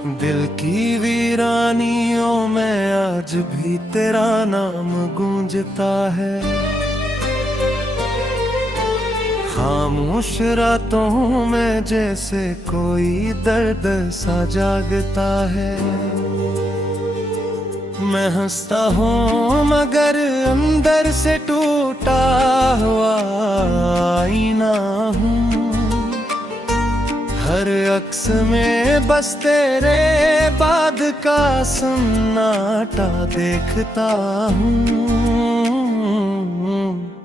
दिल की वीरानियों में आज भी तेरा नाम गूंजता है। खामोश रातों में जैसे कोई दर्द सा जागता है। मैं हंसता हूँ मगर अंदर से टूटा हुआ आईना हूँ। हर अक्स में बस तेरे बाद का सन्नाटा देखता हूँ।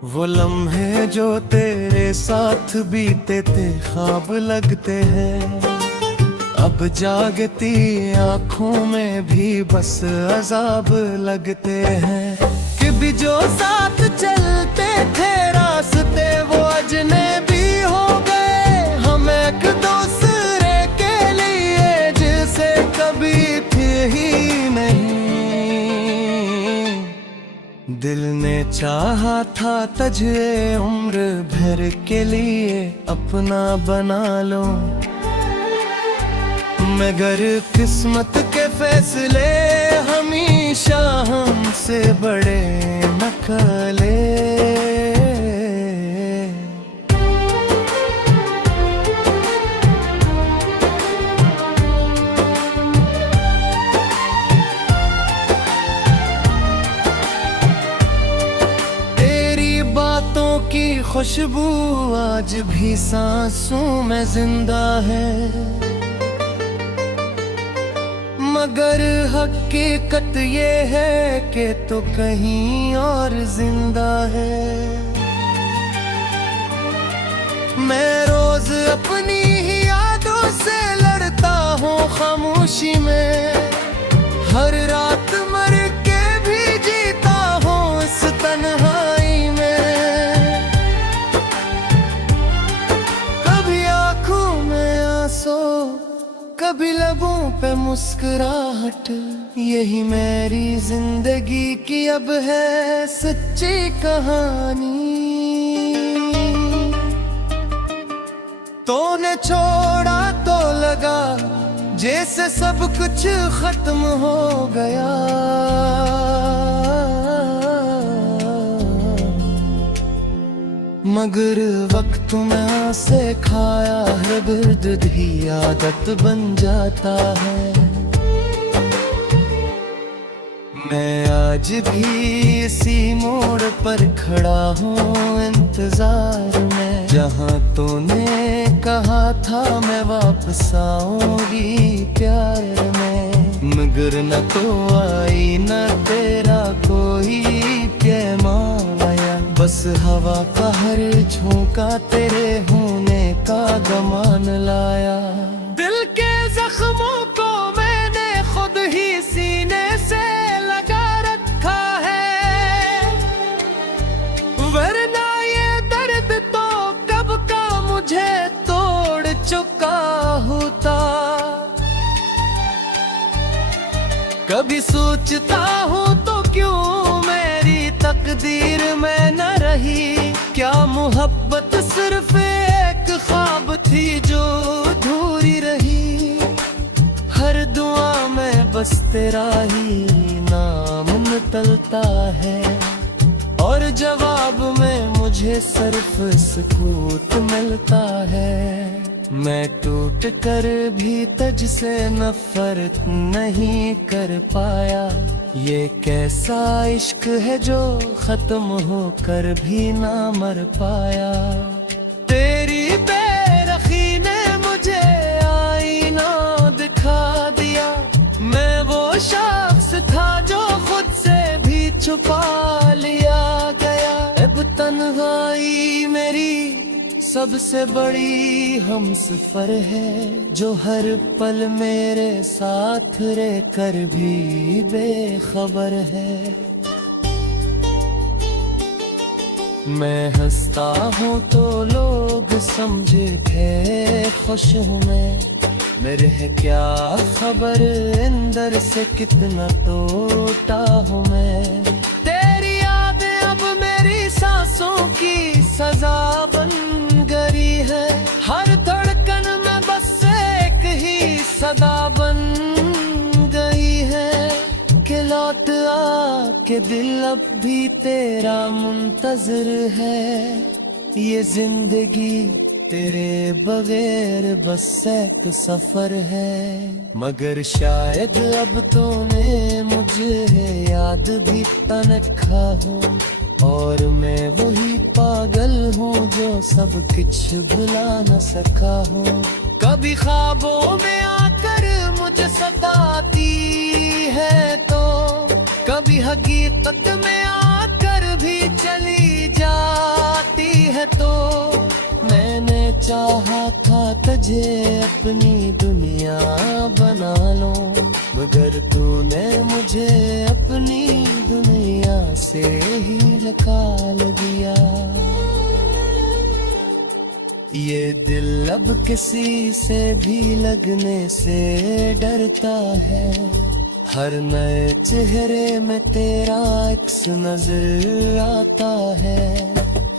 वो लम्हे जो तेरे साथ बीते थे ख्वाब लगते हैं। अब जागती आँखों में भी बस अजाब लगते हैं। कि भी जो साथ चलते थे रास्ते वो अजनबी हो गए। हम एक दूसरे के लिए जिसे कभी थे ही नहीं। दिल ने चाहा था तुझे उम्र भर के लिए अपना बना लो, मगर किस्मत के फैसले हमेशा हमसे बड़े नकले। तेरी बातों की खुशबू आज भी सांसों में जिंदा है, मगर हकीकत ये है कि तो कहीं और जिंदा है। मैं रोज अपनी ही यादों से लड़ता हूँ खामोशी में। हर रात मर के भी जीता हूँ इस तन्हाई में। कभी आँखों में आंसू, कभी लबों पे मुस्कुराहट। यही मेरी जिंदगी की अब है सच्ची कहानी। तूने छोड़ा तो लगा जैसे सब कुछ खत्म हो गया। मगर वक्त में से खाया है दर्द भी आदत बन जाता है। मैं आज भी इसी मोड़ पर खड़ा हूँ इंतजार में, जहाँ तूने कहा था मैं वापस आऊंगी प्यार में। मगर न तो आई न तेरा कोई पैगाम आया। बस हवा का हर झोंका तेरे होने का गमान लाया। दिल के जख्मों को मैंने खुद ही सीने से लगा रखा है, वरना ये दर्द तो कब का मुझे तोड़ चुका होता। कभी सोचता हूँ तो क्यों मेरी तकदीर में न रही। क्या मोहब्बत सिर्फ एक ख्वाब थी जो अधूरी रही। हर दुआ में बस तेरा ही नाम निकलता है, और जवाब में मुझे सिर्फ सुकूत मिलता है। मैं टूट कर भी तुझसे नफरत नहीं कर पाया। ये कैसा इश्क है जो खत्म होकर भी ना मर पाया। तेरी बेरखी ने मुझे आईना दिखा दिया। मैं वो शख्स था जो खुद से भी छुपा लिया गया। अब तन्हाई मेरी सबसे बड़ी हमसफर है, जो हर पल मेरे साथ रहकर भी बेखबर है। मैं हंसता हूँ तो लोग समझे थे खुश हूँ मैं। मेरे है क्या खबर अंदर से कितना टूटा हूँ मैं। तेरी यादें अब मेरी सांसों की सजा बन गई है। हर धड़कन में बस एक ही सदा बन कि दिल अब भी तेरा मुंतजर है। ये जिंदगी तेरे बगैर बस एक सफर है। मगर शायद अब तूने मुझे याद भी तनखा हो, और मैं वही पागल हूँ जो सब कुछ भुला न सका हो। कभी ख्वाबों में आकर मुझे सताती है तो कभी हकीकत में आकर भी चली जाती है। तो मैंने चाहा था तुझे अपनी दुनिया बना लो, मगर तूने मुझे अपनी दुनिया से ही निकाल दिया। ये दिल अब किसी से भी लगने से डरता है। हर नए चेहरे में तेरा अक्स नजर आता है।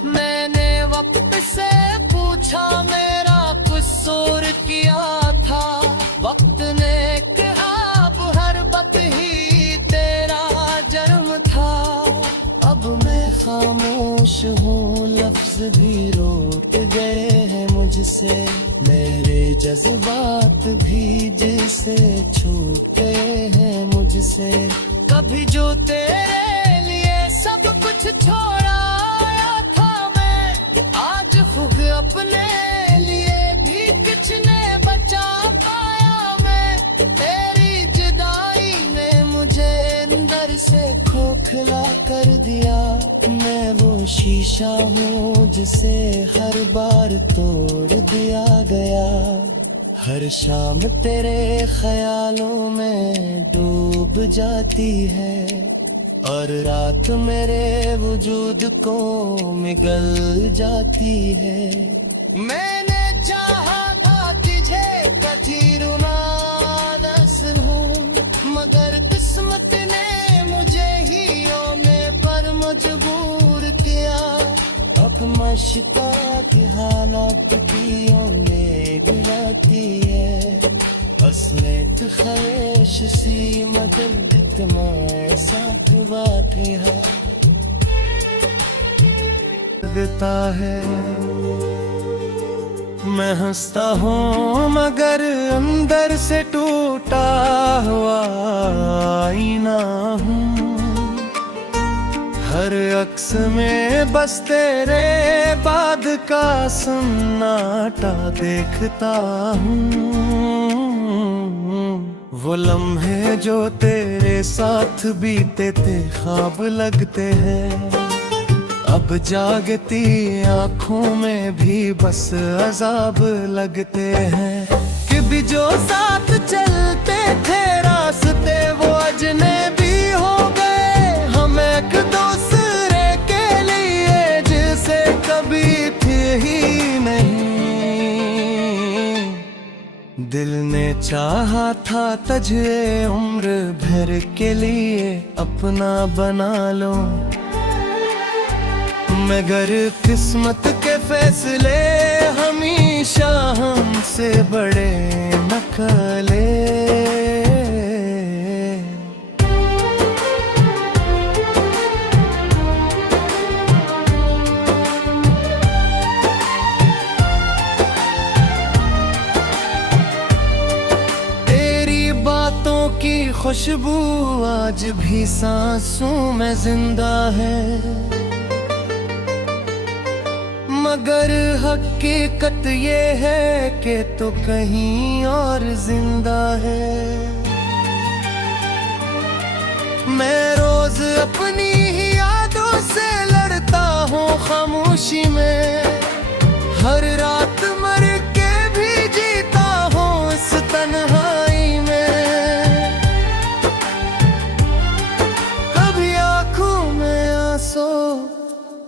मैंने वक्त से पूछा मेरा कसूर किया था, वक्त ने कहा अब हर बात ही तेरा जन्म था। अब मैं खामोश हूँ, लफ्ज भी रोक गए हैं मुझसे, मेरे जज्बात भी जैसे छूट गए हैं मुझसे। कभी जो तेरे लिए सब कुछ छोड़ाया था मैं, आज खुद अपने लिए भी कुछ नहीं बचा पाया मैं। तेरी जुदाई ने मुझे अंदर से खोखला कर दिया। मैं वो शीशा हूँ जिसे हर बार तोड़ दिया गया। हर शाम तेरे ख्यालों में डूब जाती है, और रात मेरे वजूद को मिगल जाती है। मैंने चाहा था तुझे कभी रुला दस हूँ, मगर किस्मत ने मुझे ही रोने पर मजबूर किया। अब मशता की हालत की उम्मीद गिराती है, असलियत ख्वाहिश सी मदद तुम्हारे साथ बाकी है। लगता है मैं हंसता हूँ मगर अंदर से टूटा हुआ आईना हूँ। हर अक्स में बस तेरे बाद का सन्नाटा देखता हूँ। वो लम्हे जो तेरे साथ बीते थे ख्वाब लगते हैं, अब जागती आँखों में भी बस अजाब लगते हैं। कि भी जो साथ चलते थे रास्ते वो अजनबी हो गए, हम एक दूसरे के लिए जिसे कभी थे ही नहीं। दिल ने चाहा था तुझे उम्र भर के लिए अपना बना लो, मगर किस्मत के फैसले हमेशा हमसे बड़े नकले। तेरी बातों की खुशबू आज भी सांसों में जिंदा है, मगर हकीकत ये है कि तू कहीं और जिंदा है। मैं रोज अपनी ही यादों से लड़ता हूँ खामोशी में, हर रात मर के भी जीता हूँ इस तन्हाई में। कभी आँखों में आंसू,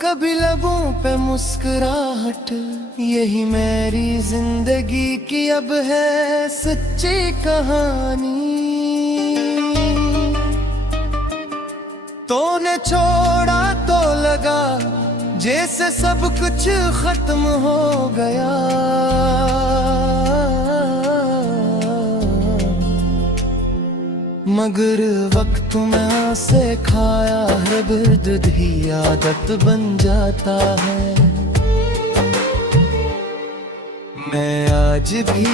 कभी लबों पे मुस्कुराहट, यही मेरी जिंदगी की अब है सच्ची कहानी। तूने छोड़ा तो लगा जैसे सब कुछ खत्म हो गया, मगर वक्त में से खाया है बिर्द ही आदत बन जाता है। मैं आज भी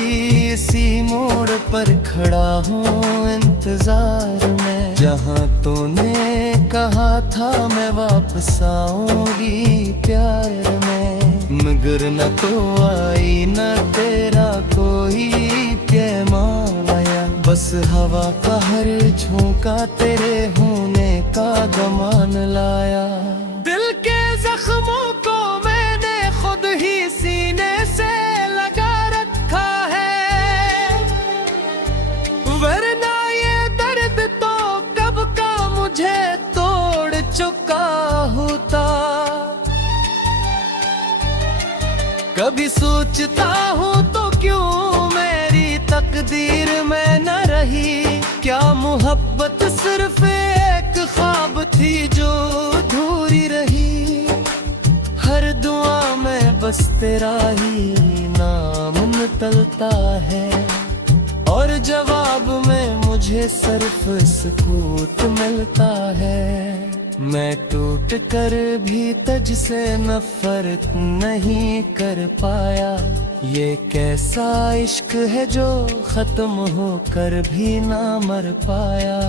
इसी मोड़ पर खड़ा हूँ इंतजार में, जहाँ तूने कहा था मैं वापस आऊंगी प्यार में। मगर न तो आई न तेरा कोई पैगाम आया, बस हवा का हर झोंका तेरे होने का गमान लाया। दिल के जख्मों को मैंने खुद ही सीने से लगा रखा है, वरना ये दर्द तो कब का मुझे तोड़ चुका होता। कभी सोचता हूँ तो क्यों मेरी तकदीर में न रही, क्या मोहब्बत सिर्फ एक ख्वाब थी जो अधूरी रही। हर दुआ में बस तेरा ही नाम निकलता है, और जवाब में मुझे सिर्फ सुकूत मिलता है। मैं टूट कर भी तुझसे नफरत नहीं कर पाया, ये कैसा इश्क है जो खत्म होकर भी ना मर पाया।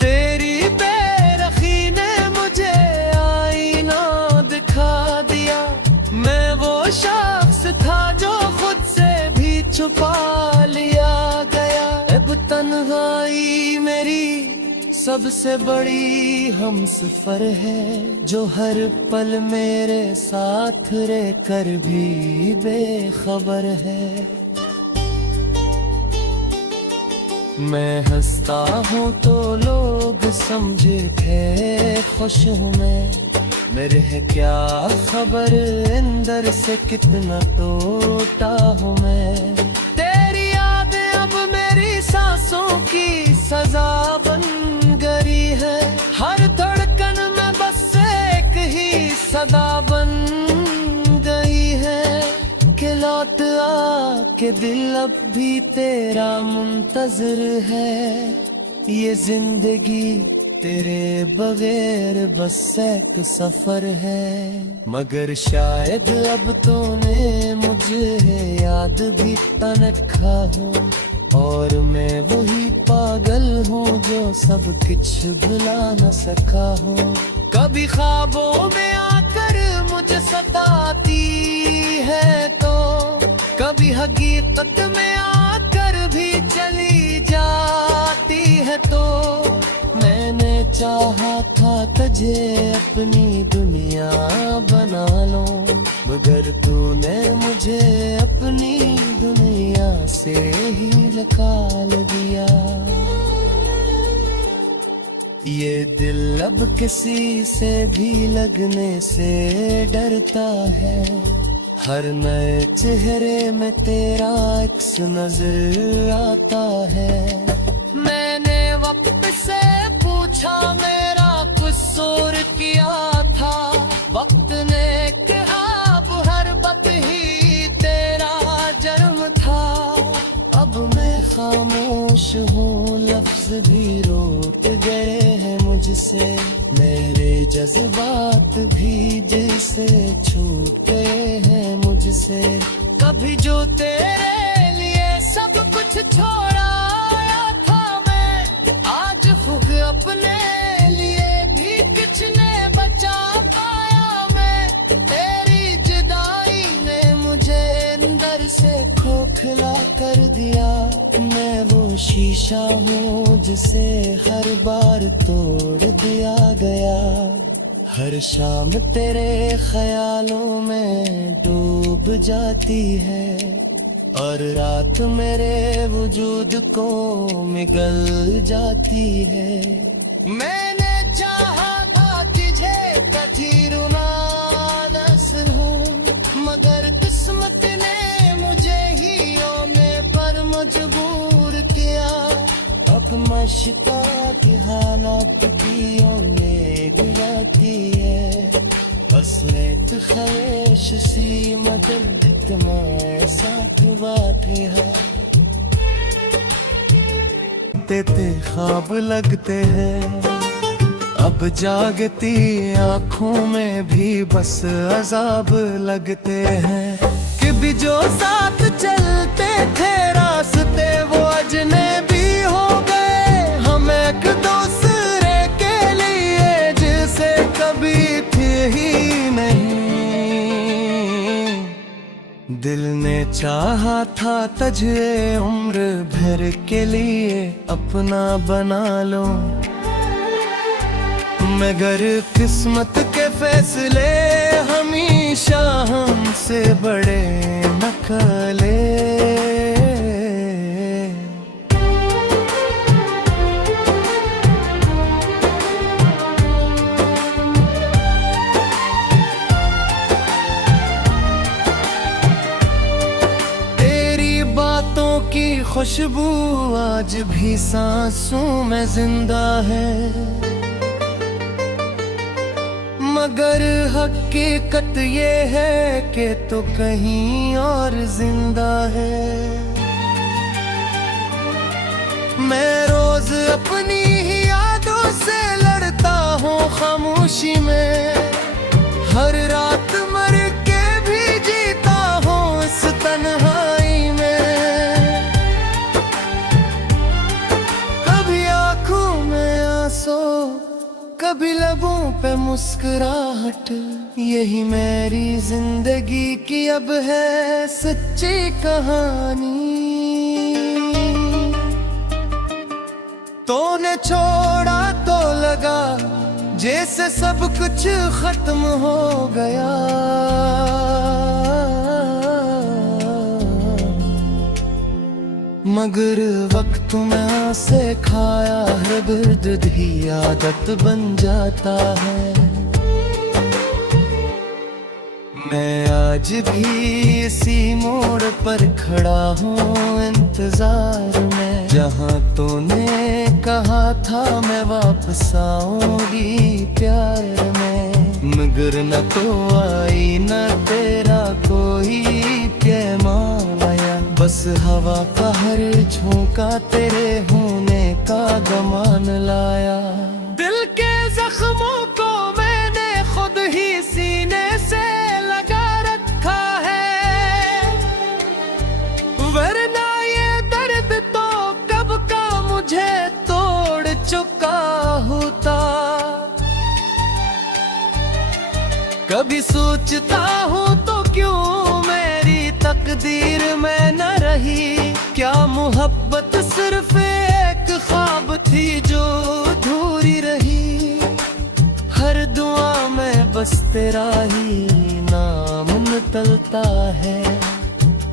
तेरी बेरखी ने मुझे आईना दिखा दिया, मैं वो शख्स था जो खुद से भी छुपा लिया गया। अब तन्हाई मेरी सबसे बड़ी हमसफर है, जो हर पल मेरे साथ रहकर भी बेखबर है। मैं हंसता हूँ तो लोग समझे थे खुश हूँ मैं, मेरे है क्या खबर अंदर से कितना टूटा हूँ मैं। तेरी यादें अब मेरी सांसों की सजा बन गई है, हर धड़कन में बस एक ही सदा बन गई है। कि लौट आ के दिल अब भी तेरा मुंतजर है, ये जिंदगी तेरे बगैर बस एक सफर है। मगर शायद अब तूने मुझे याद भी तनखा हो, और मैं वही पागल हूँ जो सब कुछ भुला न सका हूँ। कभी ख्वाबों में आकर मुझे सताती है तो, कभी हकीकत में आकर भी चली जाती है तो। मैंने चाहा था तुझे अपनी दुनिया बना लो, मगर तूने मुझे अपनी दुनिया से ही निकाल दिया। ये दिल अब किसी से भी लगने से डरता है, हर नए चेहरे में तेरा अक्स नजर आता है। मैंने वक्त से पूछा मेरा कसूर किया था, वक्त ने कहा अब हर बात ही तेरा जन्म था। अब मैं खामोश हूँ, लफ्ज भी रोक गए हैं मुझसे, मेरे जज्बात भी जैसे छूट गए हैं मुझसे। कभी जो तेरे लिए सब कुछ छोड़ाया था मैं, आज खुद अपने लिए भी कुछ ने बचा पाया मैं। तेरी जुदाई ने मुझे अंदर से खोखला कर दिया, मैं वो शीशा हूँ जिसे हर बार तोड़ दिया गया। हर शाम तेरे ख्यालों में डूब जाती है, और रात मेरे वजूद को मिगल जाती है। मैंने चाहा था तुझे कभी रुमादस हूँ, मगर किस्मत ने मुझे ही होने पर मजबूर किया। अब मशता की हालत भी होने गिराती है, असलेत ख्वाहिश सी मदद तुम्हारे साथ बात है। बीते थे ख्वाब लगते हैं। अब जागती आँखों में भी बस अजाब लगते हैं। कि भी जो साथ चलते थे रास्ते वो अजनबी हो गए। हम एक दूसरे के लिए जिसे कभी थे ही नहीं। दिल ने चाहा था तुझे उम्र भर के लिए अपना बना लो, मगर किस्मत के फैसले हमेशा हमसे बड़े नकले। तेरी बातों की खुशबू आज भी सांसों में जिंदा है, मगर हकीकत ये है कि तो कहीं और जिंदा है। मैं रोज अपनी ही यादों से लड़ता हूँ खामोशी में, हर रात मर के भी जीता हूँ इस तन्हाई में। कभी आँखों में आंसू, कभी लबों पे मुस्कुराहट, यही मेरी जिंदगी की अब है सच्ची कहानी। तूने छोड़ा तो लगा जैसे सब कुछ खत्म हो गया, मगर वक्त में से खाया है बिर्द ही आदत बन जाता है। मैं आज भी इसी मोड़ पर खड़ा हूँ इंतजार में, जहाँ तूने कहा था मैं वापस आऊंगी प्यार में, मगर न तो आई न तेरा कोई पैगाम आया। बस हवा का हर झोंका तेरे होने का गमान लाया। दिल के जख्मों को मैंने खुद ही सीने से लगा रखा है, वरना ये दर्द तो कब का मुझे तोड़ चुका होता। कभी सोचता हूँ तो क्यों मेरी तकदीर में न रही, क्या मोहब्बत सिर्फ एक ख्वाब थी जो अधूरी रही। हर दुआ में बस तेरा ही नाम निकलता है,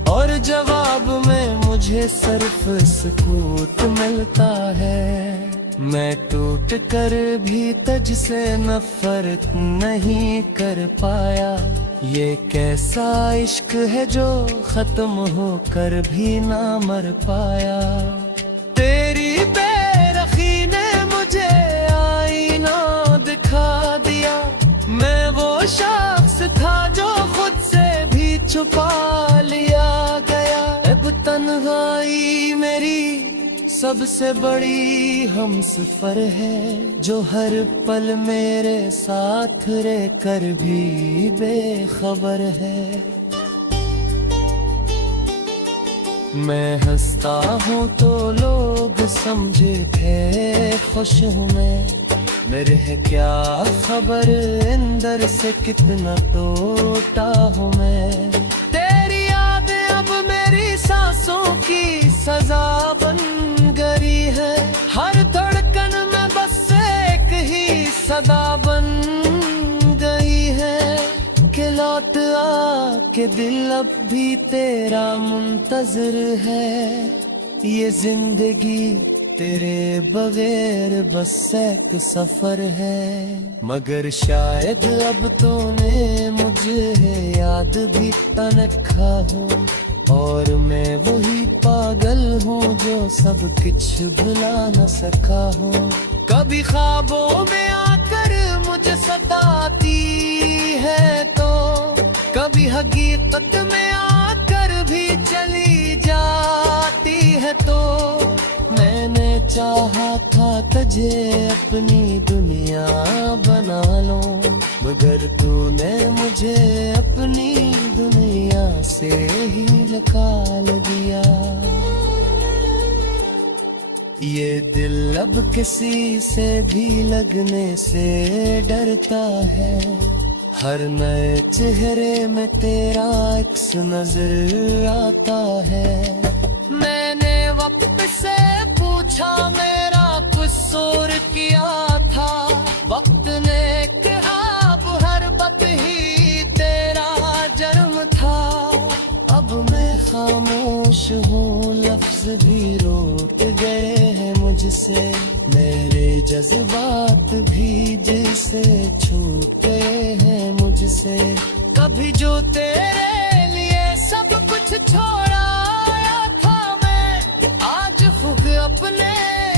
और जवाब में मुझे सिर्फ सुकूत मिलता है। मैं टूट कर भी तुझसे नफरत नहीं कर पाया, ये कैसा इश्क है जो खत्म होकर भी ना मर पाया। तेरी बेरखी ने मुझे आईना दिखा दिया, मैं वो शख्स था जो खुद से भी छुपा लिया गया। अब तन्हाई मेरी सबसे बड़ी हमसफर है, जो हर पल मेरे साथ रहकर भी बेखबर है। मैं हंसता हूँ तो लोग समझे थे खुश हूँ मैं, मेरे है क्या खबर अंदर से कितना टूटा हूँ मैं। तेरी यादें अब मेरी सांसों की सजा बन गई है, हर धड़कन में बस एक ही सदा बन गई है। कि लौट आ के दिल अब भी तेरा मुंतजर है, ये जिंदगी तेरे बगैर बस एक सफर है। मगर शायद अब तूने मुझे याद भी तनखा हो, और मैं वही पागल हूँ जो सब कुछ भुला न सका हूँ। कभी ख्वाबों में आकर मुझे सताती है तो, कभी हकीकत में आकर भी चली जाती है तो। मैंने चाहा था तुझे अपनी दुनिया बना लो, मगर तूने मुझे अपनी दुनिया से ही निकाल दिया। ये दिल अब किसी से भी लगने से डरता है, हर नए चेहरे में तेरा अक्स नजर आता है। मैंने वक्त से पूछा मेरा कसूर किया था, वक्त ने कहा अब हर वक्त ही तेरा जन्म था। अब मैं खामोश हूँ, लफ्ज भी रोक गए हैं मुझसे, मेरे जज्बात भी जैसे छूट गए हैं मुझसे। कभी जो तेरे लिए सब कुछ छोड़ा आया था मैं, आज खुद अपने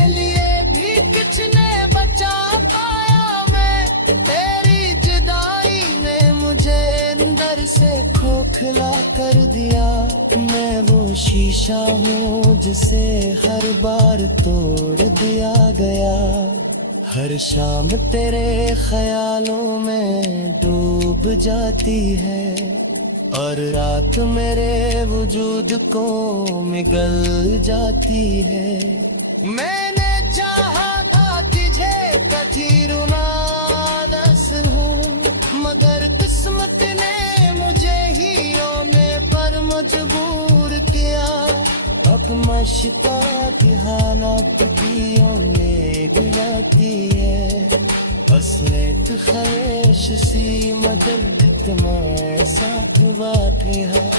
लिए भी कुछ ने बचा पाया मैं। तेरी जुदाई ने मुझे अंदर से खोखला कर दिया, मैं वो शीशा हूँ जिसे हर बार तोड़ दिया गया। हर शाम तेरे ख्यालों में डूब जाती है, और रात मेरे वजूद को मिगल जाती है। मैंने चाहा था तुझे कभी रुना न सहूं, मगर किस्मत ने मुझे ही रोने पर मजबूर किया। अब मशता की हालत ले जाती है, असलेट ख्वाहिश सी मगर तुम्हारे साथ बाकी है।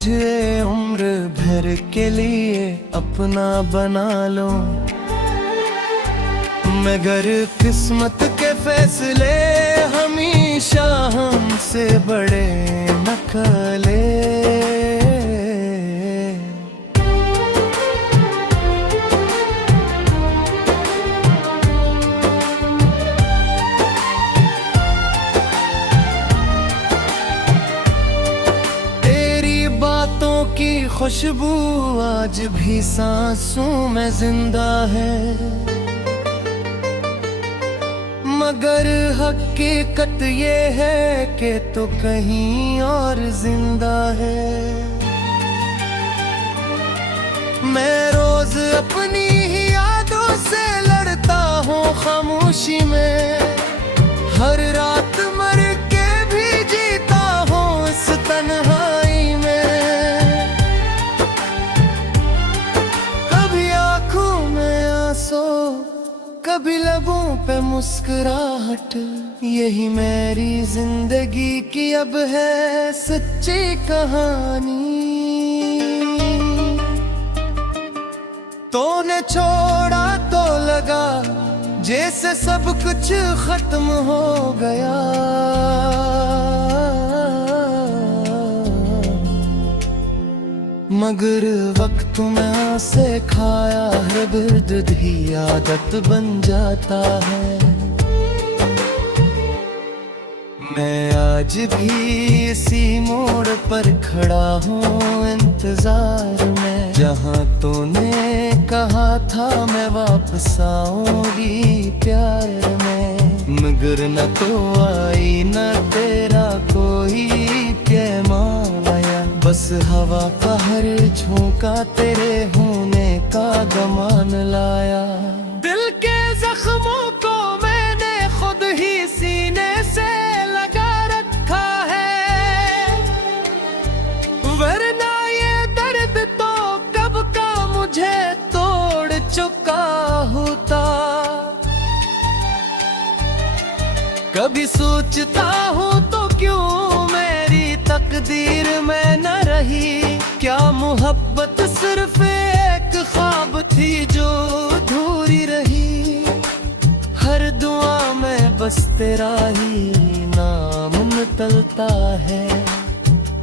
तुझे उम्र भर के लिए अपना बना लो, मगर किस्मत के फैसले हमेशा हमसे बड़े न खले। की खुशबू आज भी सांसों में जिंदा है, मगर हकीकत ये है कि तो कहीं और जिंदा है। मैं रोज अपनी ही यादों से लड़ता हूँ खामोशी में, हर रात मर के भी जीता हूँ इस तन्हाई में। कभी लबों पे मुस्कुराहट, यही मेरी जिंदगी की अब है सच्ची कहानी। तूने छोड़ा तो लगा जैसे सब कुछ खत्म हो गया, मगर वक्त में से खाया है दर्द ही आदत बन जाता है। मैं आज भी इसी मोड़ पर खड़ा हूँ इंतजार में, जहाँ तूने कहा था मैं वापस आऊंगी प्यार में, मगर न तो आई न तेरा कोई पैमान आया। बस हवा का हर झोंका तेरे होने का गमान लाया। दिल के जख्मों को मैंने खुद ही सीने से लगा रखा है, वरना ये दर्द तो कब का मुझे तोड़ चुका होता। कभी सोचता हूँ तो क्यों मेरी तकदीर में न रही, क्या मोहब्बत सिर्फ एक ख्वाब थी जो अधूरी रही। हर दुआ में बस तेरा ही नाम निकलता है,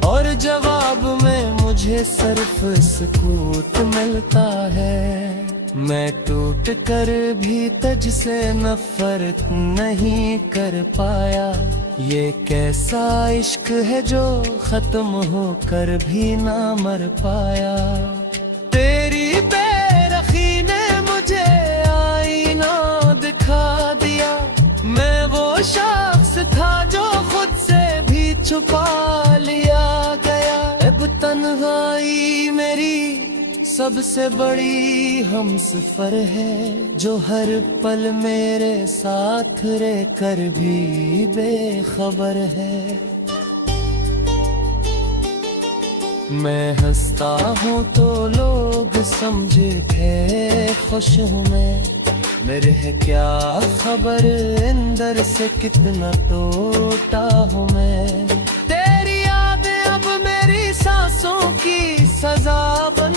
और जवाब में मुझे सिर्फ सुकूत मिलता है। मैं टूट कर भी तुझसे नफरत नहीं कर पाया, ये कैसा इश्क है जो खत्म होकर भी ना मर पाया। तेरी छुपा लिया गया। अब तन्हाई मेरी सबसे बड़ी हमसफर है, जो हर पल मेरे साथ रह कर भी बेखबर है। मैं हंसता हूँ तो लोग समझते खुश हूँ मैं, मेरे है क्या खबर अंदर से कितना टूटा हूँ मैं। तेरी यादें अब मेरी सांसों की सजा बन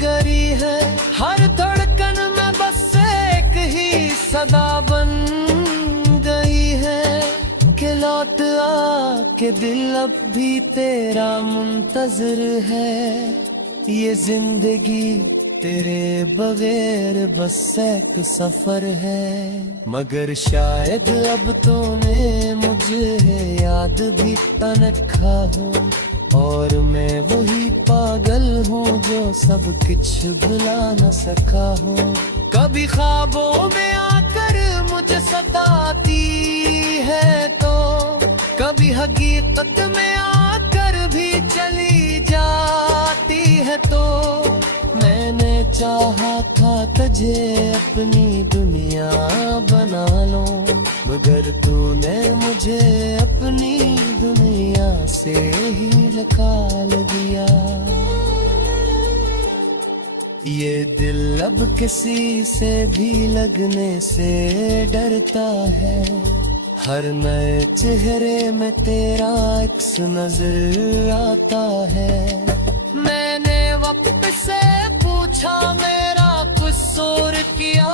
गई है, हर धड़कन में बस एक ही सदा बन गई है। कि लौट आ के दिल अब भी तेरा मुंतजर है, ये जिंदगी तेरे बगैर बस एक सफर है। मगर शायद अब तूने मुझे याद भी तनखा हो, और मैं वही पागल हूँ जो सब कुछ भुला न सका हो। कभी ख्वाबों में आकर मुझे सताती है तो, कभी हकीकत में आकर भी चली जाती है तो। मैंने चाहा था तुझे अपनी दुनिया बना लो, मगर तूने मुझे अपनी दुनिया से ही निकाल दिया। ये दिल अब किसी से भी लगने से डरता है, हर नए चेहरे में तेरा अक्स नजर आता है। मैंने वक्त से पूछा मेरा कसूर किया